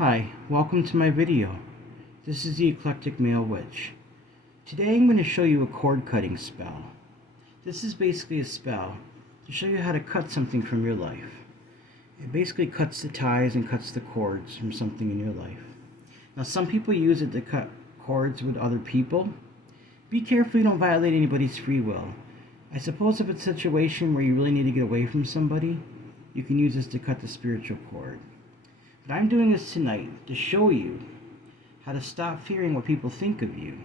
Hi, welcome to my video. This is the Eclectic Male Witch. Today I'm going to show you a cord cutting spell. This is basically a spell to show you how to cut something from your life. It basically cuts the ties and cuts the cords from something in your life. Now some people use it to cut cords with other people. Be careful you don't violate anybody's free will. I suppose if it's a situation where you really need to get away from somebody, you can use this to cut the spiritual cord. But I'm doing this tonight to show you how to stop fearing what people think of you.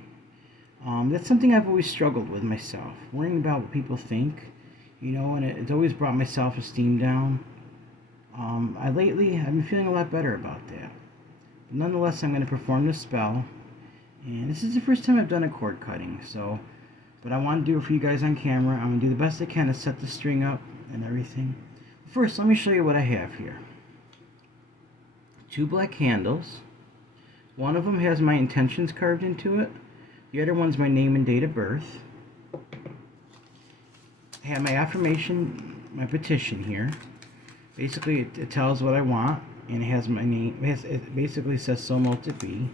That's something I've always struggled with myself, worrying about what people think, and it's always brought my self-esteem down. Lately, I've been feeling a lot better about that. But nonetheless, I'm going to perform this spell, and this is the first time I've done a cord cutting, but I want to do it for you guys on camera. I'm going to do the best I can to set the string up and everything. First, let me show you what I have here. 2 black candles. One of them has my intentions carved into it. The other one's my name and date of birth. I have my affirmation, my petition here. Basically, it tells what I want, and it has my name. It basically says, "So mote it be."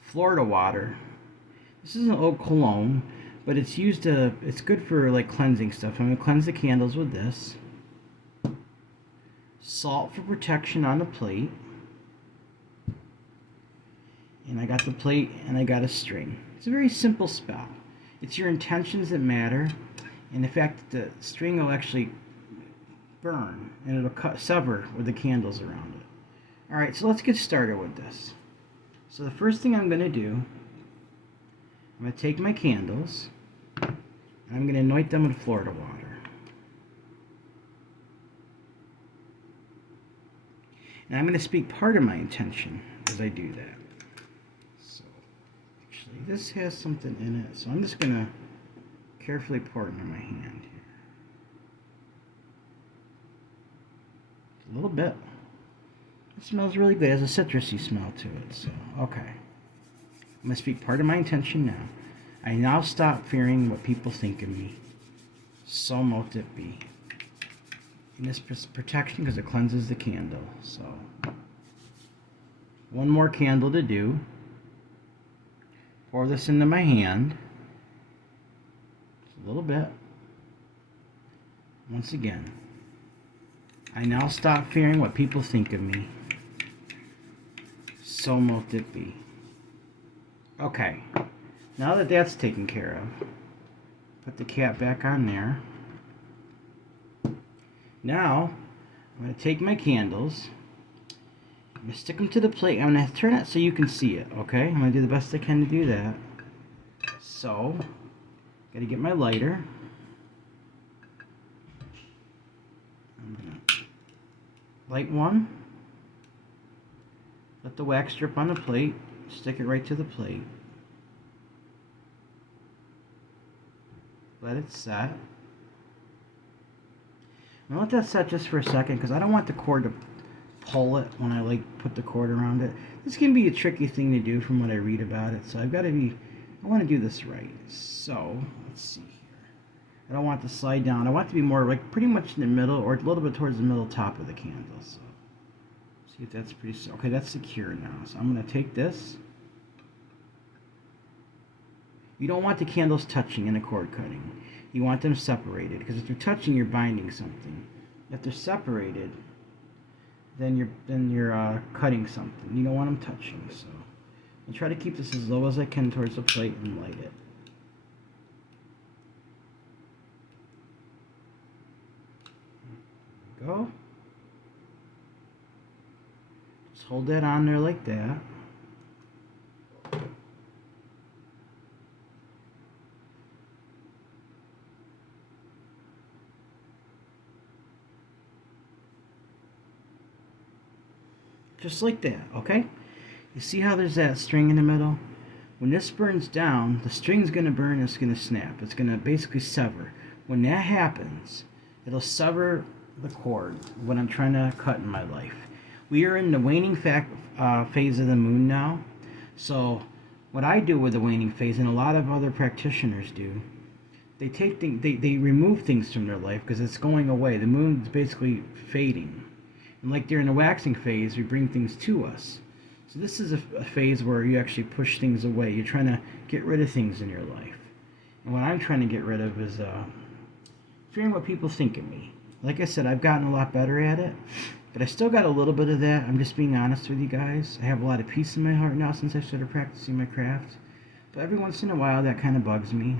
Florida water. This is an eau de cologne, but it's used to. It's good for like cleansing stuff. I'm gonna cleanse the candles with this. Salt for protection on the plate. And I got the plate and I got a string. It's a very simple spell. It's your intentions that matter, and the fact that the string will actually burn and it'll sever with the candles around it. Alright, so let's get started with this. So the first thing I'm going to do, I'm going to take my candles and I'm going to anoint them with Florida water. Now I'm going to speak part of my intention as I do that. So, actually, this has something in it, so I'm just going to carefully pour it into my hand here. A little bit. It smells really good. It has a citrusy smell to it, so, okay. I'm going to speak part of my intention now. I now stop fearing what people think of me. So mote it be. And this protection because it cleanses the candle. So, one more candle to do. Pour this into my hand. Just a little bit. Once again, I now stop fearing what people think of me. So mote it be. Okay, now that that's taken care of, put the cap back on there. Now, I'm going to take my candles, I'm going to stick them to the plate. I'm going to turn it so you can see it, okay? I'm going to do the best I can to do that. So, got to get my lighter. I'm going to light one. Let the wax drip on the plate. Stick it right to the plate. Let it set. I'm going to let that set just for a second because I don't want the cord to pull it when I put the cord around it. This can be a tricky thing to do from what I read about it, so I want to do this right. So, let's see here. I don't want it to slide down. I want it to be more pretty much in the middle or a little bit towards the middle top of the candle. So, see if that's pretty, okay, that's secure now. So I'm going to take this. You don't want the candles touching in a cord cutting. You want them separated, because if they're touching, you're binding something. If they're separated, then you're cutting something. You don't want them touching. So I'll try to keep this as low as I can towards the plate and light it. There we go. Just hold that on there like that. Just like that, okay? You see how there's that string in the middle? When this burns down, the string's going to burn, it's going to snap. It's going to basically sever. When that happens, it'll sever the cord, what I'm trying to cut in my life. We are in the waning phase of the moon now. So what I do with the waning phase, and a lot of other practitioners do, they remove things from their life because it's going away. The moon's basically fading. And like during the waxing phase, we bring things to us. So this is a phase where you actually push things away. You're trying to get rid of things in your life. And what I'm trying to get rid of is fearing what people think of me. Like I said, I've gotten a lot better at it, but I still got a little bit of that. I'm just being honest with you guys. I have a lot of peace in my heart now since I started practicing my craft. But every once in a while, that kind of bugs me.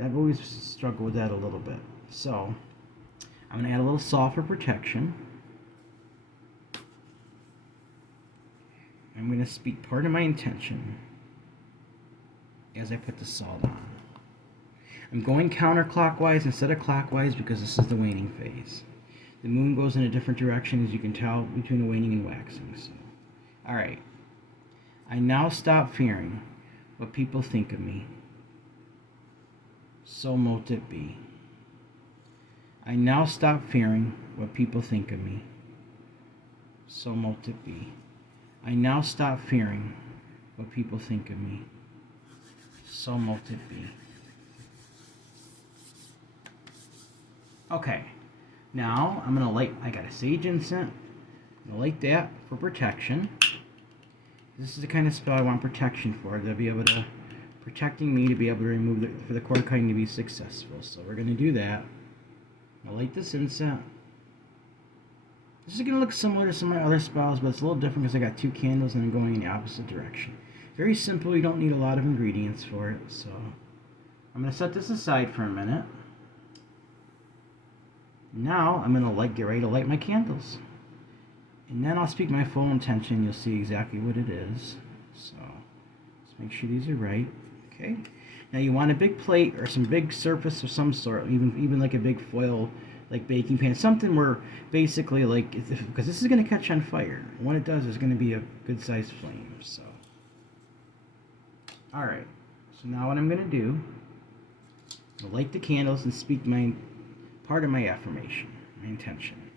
I've always struggled with that a little bit. So I'm going to add a little salt for protection. I'm going to speak part of my intention as I put the salt on. I'm going counterclockwise instead of clockwise because this is the waning phase. The moon goes in a different direction, as you can tell, between the waning and waxing. So, alright. I now stop fearing what people think of me. So mote it be. I now stop fearing what people think of me. So mote it be. I now stop fearing what people think of me. So mote it be. Okay, now I'm gonna light. I got a sage incense. I'm gonna light that for protection. This is the kind of spell I want protection for. To be able to protecting me to be able to remove for the cord cutting to be successful. So we're gonna do that. I'll light this incense. This is gonna look similar to some of my other spells, but it's a little different because I got 2 candles and I'm going in the opposite direction. Very simple. You don't need a lot of ingredients for it. So I'm gonna set this aside for a minute. Now I'm going to get ready to light my candles. And then I'll speak my full intention. You'll see exactly what it is. So let's make sure these are right. Okay. Now you want a big plate or some big surface of some sort, even like a big foil, like baking pan, something where basically like, because this is going to catch on fire. And when it does, there's going to be a good sized flame. So, all right. So now what I'm going to do, I'll light the candles and speak part of my affirmation, my intention.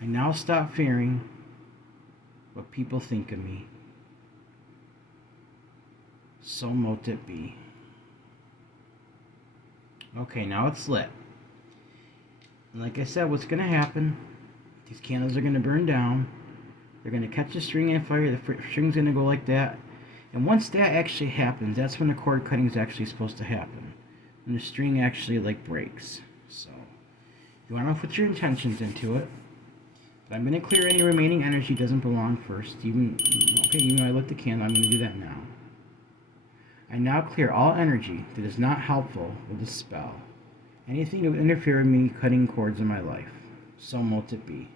I now stop fearing what people think of me. So mote it be. Okay, now it's lit. And like I said, what's going to happen, these candles are going to burn down. They're going to catch the string on fire. The string's going to go like that. And once that actually happens, that's when the cord cutting is actually supposed to happen. And the string actually like breaks. So you want to put your intentions into it. But I'm going to clear any remaining energy doesn't belong first. Even though I lit the candle, I'm going to do that now. I now clear all energy that is not helpful with the spell. Anything that would interfere with me cutting cords in my life. So mote it be.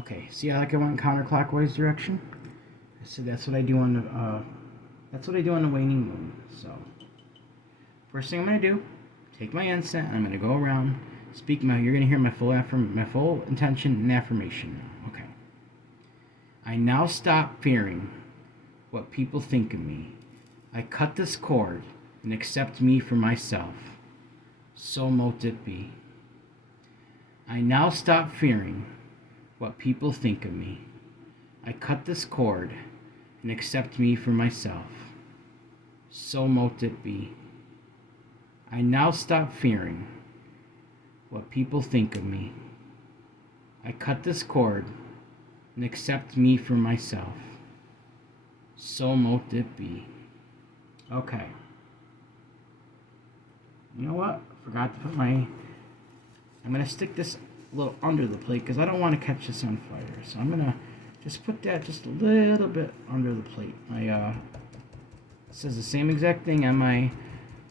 Okay, see how I went counterclockwise direction? So that's what I do on the waning moon. So first thing I'm gonna do, take my incense and I'm gonna go around, you're gonna hear my full intention and affirmation now. Okay. I now stop fearing what people think of me. I cut this cord and accept me for myself. So mote it be. I now stop fearing what people think of me. I cut this cord and accept me for myself. So mote it be. I now stop fearing what people think of me. I cut this cord and accept me for myself. So mote it be. Okay. You know what? Forgot to put I'm going to stick this a little under the plate because I don't want to catch this on fire. So I'm going to just put that just a little bit under the plate. It says the same exact thing on my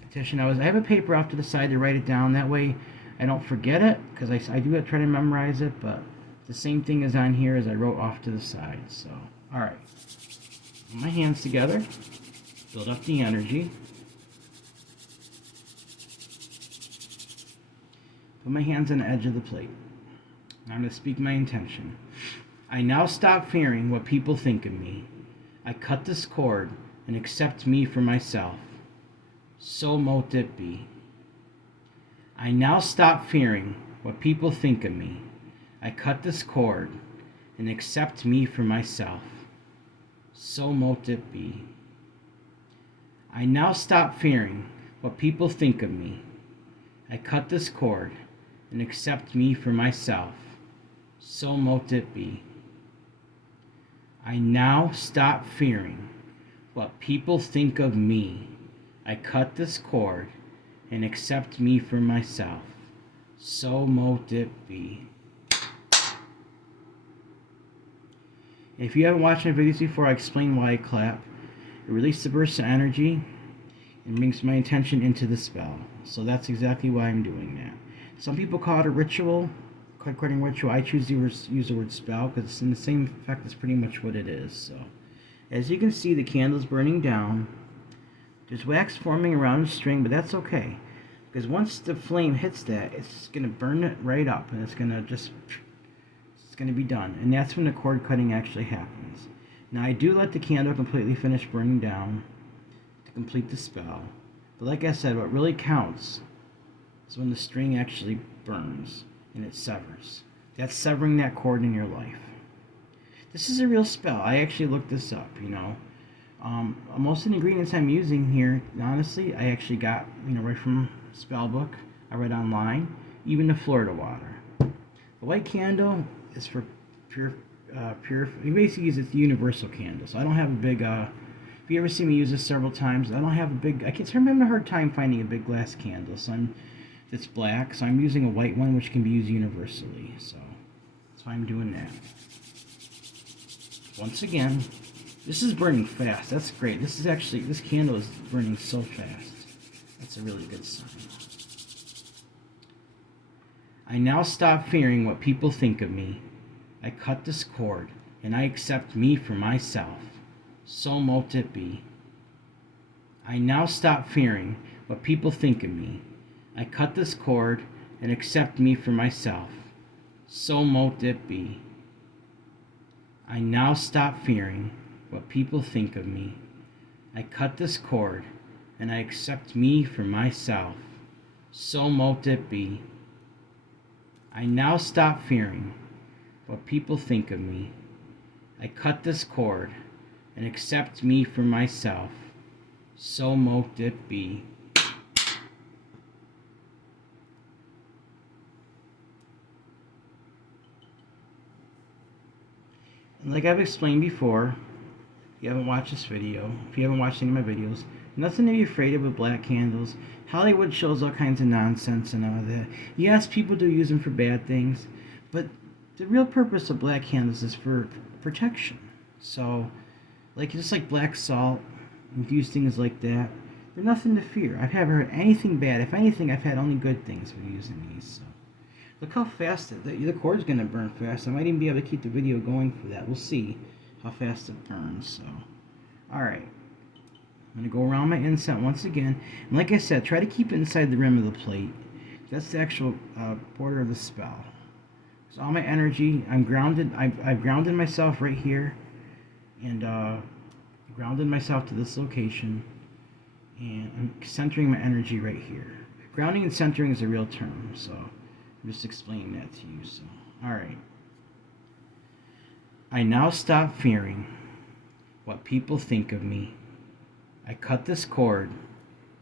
petition. I have a paper off to the side to write it down. That way I don't forget it because I do try to memorize it, but the same thing is on here as I wrote off to the side. So, all right. Put my hands together. Build up the energy. Put my hands on the edge of the plate. I'm going to speak my intention. I now stop fearing what people think of me. I cut this cord and accept me for myself. So mote it be. I now stop fearing what people think of me. I cut this cord and accept me for myself. So mote it be. I now stop fearing what people think of me. I cut this cord and accept me for myself. So mote it be. I now stop fearing what people think of me. I cut this cord and accept me for myself. So mote it be. If you haven't watched my videos before, I explain why I clap. It releases a burst of energy and brings my intention into the spell. So that's exactly why I'm doing that. Some people call it a ritual, card-cutting ritual. I choose to use the word spell because it's in the same effect as pretty much what it is. So, as you can see, the candle's burning down. There's wax forming around the string, but that's okay. Because once the flame hits that, it's going to burn it right up, and it's going to be done. And that's when the cord cutting actually happens. Now, I do let the candle completely finish burning down to complete the spell. But like I said, what really counts is when the string actually burns and it severs. That's severing that cord in your life. This is a real spell. I actually looked this up, most of the ingredients I'm using here, honestly, I actually got, right from Spellbook. I read online, even the Florida water. The white candle is for pure. You basically use it the universal candle. So I don't have a big. If you ever see me use this several times, I don't have a big. I'm having a hard time finding a big glass candle. That's black. So I'm using a white one, which can be used universally. So that's why I'm doing that. Once again, this is burning fast. That's great. This candle is burning so fast. That's a really good sign. I now stop fearing what people think of me. I cut this cord, and I accept me for myself. So mote it be. I now stop fearing what people think of me. I cut this cord and accept me for myself. So mote it be. I now stop fearing what people think of me. I cut this cord and I accept me for myself. So mote it be. I now stop fearing what people think of me. I cut this cord and accept me for myself. So mote it be. And like I've explained before, if you haven't watched this video, if you haven't watched any of my videos, nothing to be afraid of with black candles. Hollywood shows all kinds of nonsense and all that. Yes, people do use them for bad things, but the real purpose of black candles is for protection. So, just like black salt, infused things like that, they're nothing to fear. I've never heard anything bad. If anything, I've had only good things with using these. So, look how fast the cord's going to burn fast. I might even be able to keep the video going for that. We'll see how fast it burns. So, alright. I'm going to go around my incense once again. And like I said, try to keep it inside the rim of the plate. That's the actual border of the spell. So all my energy, I'm grounded. I've grounded myself right here. And grounded myself to this location. And I'm centering my energy right here. Grounding and centering is a real term. So I'm just explaining that to you. So, alright. I now stop fearing what people think of me. I cut this cord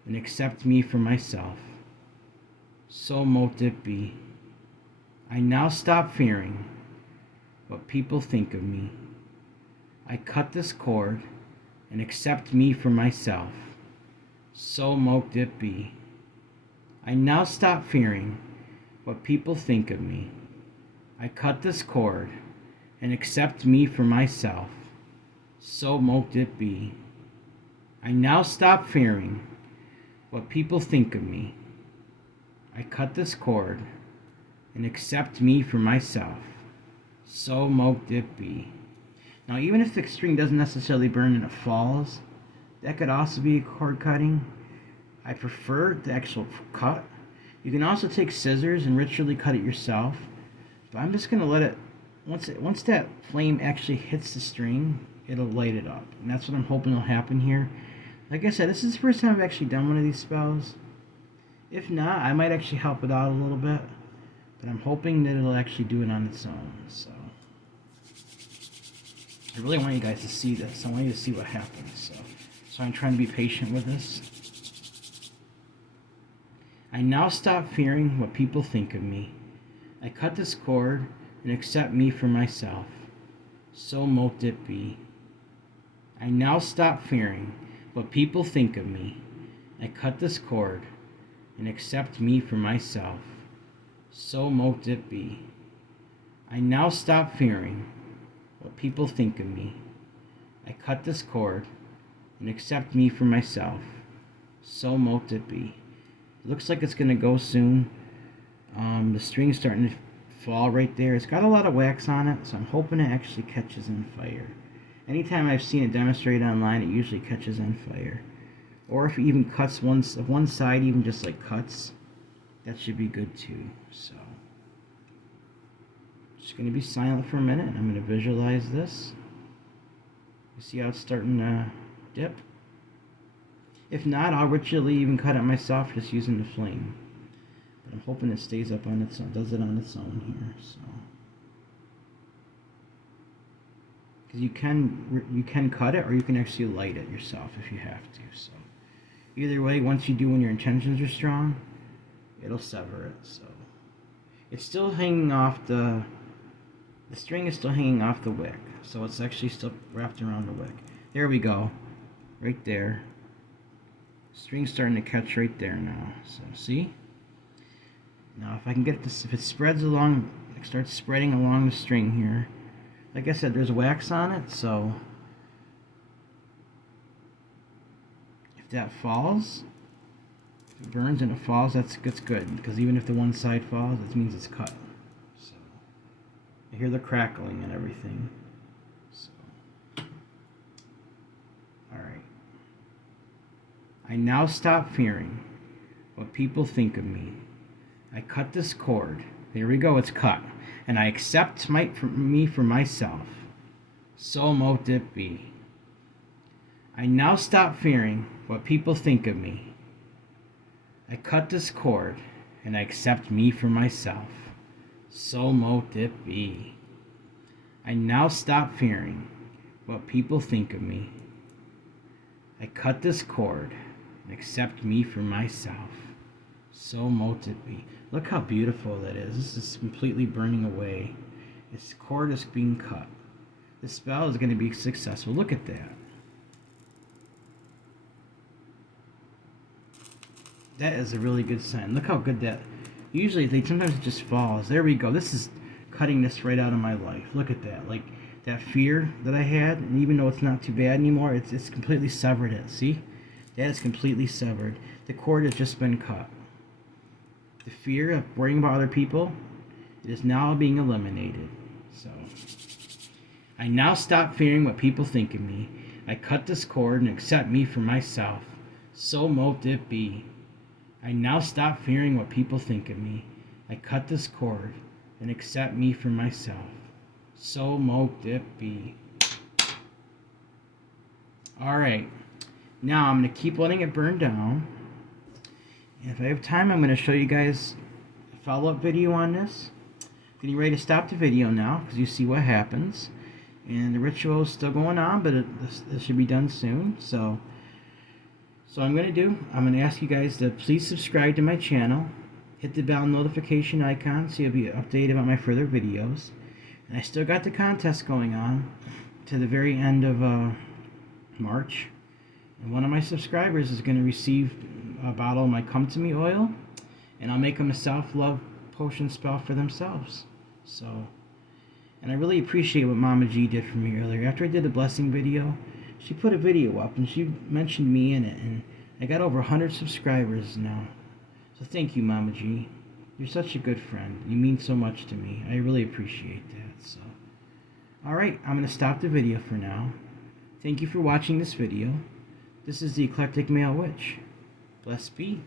and accept me for myself. So mote it be. I now stop fearing what people think of me. I cut this cord and accept me for myself. So mote it be. I now stop fearing what people think of me. I cut this cord and accept me for myself. So mote it be. I now stop fearing what people think of me. I cut this cord and accept me for myself. So mote it be. Now, even if the string doesn't necessarily burn and it falls, that could also be a cord cutting. I prefer the actual cut. You can also take scissors and ritually cut it yourself. But I'm just going to let it, once that flame actually hits the string, it'll light it up. And that's what I'm hoping will happen here. Like I said, this is the first time I've actually done one of these spells. If not, I might actually help it out a little bit. But I'm hoping that it'll actually do it on its own. So I really want you guys to see this. I want you to see what happens. So So I'm trying to be patient with this. I now stop fearing what people think of me. I cut this cord and accept me for myself. So mote it be. I now stop fearing what people think of me. I cut this cord and accept me for myself. So mote it be. I now stop fearing what people think of me. I cut this cord and accept me for myself. So mote it be. It looks like it's going to go soon. The string's starting to fall right there. It's got a lot of wax on it, so I'm hoping it actually catches on fire. Anytime I've seen it demonstrated online, it usually catches on fire. Or if it even cuts one side, even just like cuts, that should be good too. So, just going to be silent for a minute. I'm going to visualize this. You see how it's starting to dip? If not, I'll ritually even cut it myself just using the flame. But I'm hoping it stays up on its own, does it on its own here. So, because you can cut it, or you can actually light it yourself if you have to. So, either way, once you do, when your intentions are strong, it'll sever it. So, it's still hanging off the string is still hanging off the wick, so it's actually still wrapped around the wick. There we go, right there. String's starting to catch right there now. So see? Now if I can get this, if it spreads along, it starts spreading along the string here. Like I said, there's wax on it, so if that falls, if it burns and it falls, that's good. Because even if the one side falls, it means it's cut. So I hear the crackling and everything. So alright. I now stop fearing what people think of me. I cut this cord. There we go, it's cut. And I accept me for myself. So mote it be. I now stop fearing what people think of me. I cut this cord and I accept me for myself. So mote it be. I now stop fearing what people think of me. I cut this cord and accept me for myself. So mote it be. Look how beautiful that is. This is completely burning away. Its cord is being cut. The spell is going to be successful. Look at that. That is a really good sign. Look how good that. Usually sometimes it just falls. There we go. This is cutting this right out of my life. Look at that. Like that fear that I had, and even though it's not too bad anymore, it's completely severed it. See? That is completely severed. The cord has just been cut. The fear of worrying about other people, it is now being eliminated. So, I now stop fearing what people think of me. I cut this cord and accept me for myself. So mote it be. I now stop fearing what people think of me. I cut this cord and accept me for myself. So mote it be. Alright. Now I'm going to keep letting it burn down. And if I have time, I'm going to show you guys a follow-up video on this. I'm getting ready to stop the video now because you see what happens. And the ritual is still going on, but it should be done soon. So I'm going to ask you guys to please subscribe to my channel. Hit the bell notification icon so you'll be updated about my further videos. And I still got the contest going on to the very end of March. And one of my subscribers is going to receive a bottle of my Come To Me oil, and I'll make them a self-love potion spell for themselves. So, and I really appreciate what Mama G did for me earlier. After I did the blessing video, she put a video up and she mentioned me in it, and I got over 100 subscribers now. So thank you, Mama G. You're such a good friend. You mean so much to me. I really appreciate that. So, alright, I'm going to stop the video for now. Thank you for watching this video. This is the Eclectic Male Witch. Blessed be.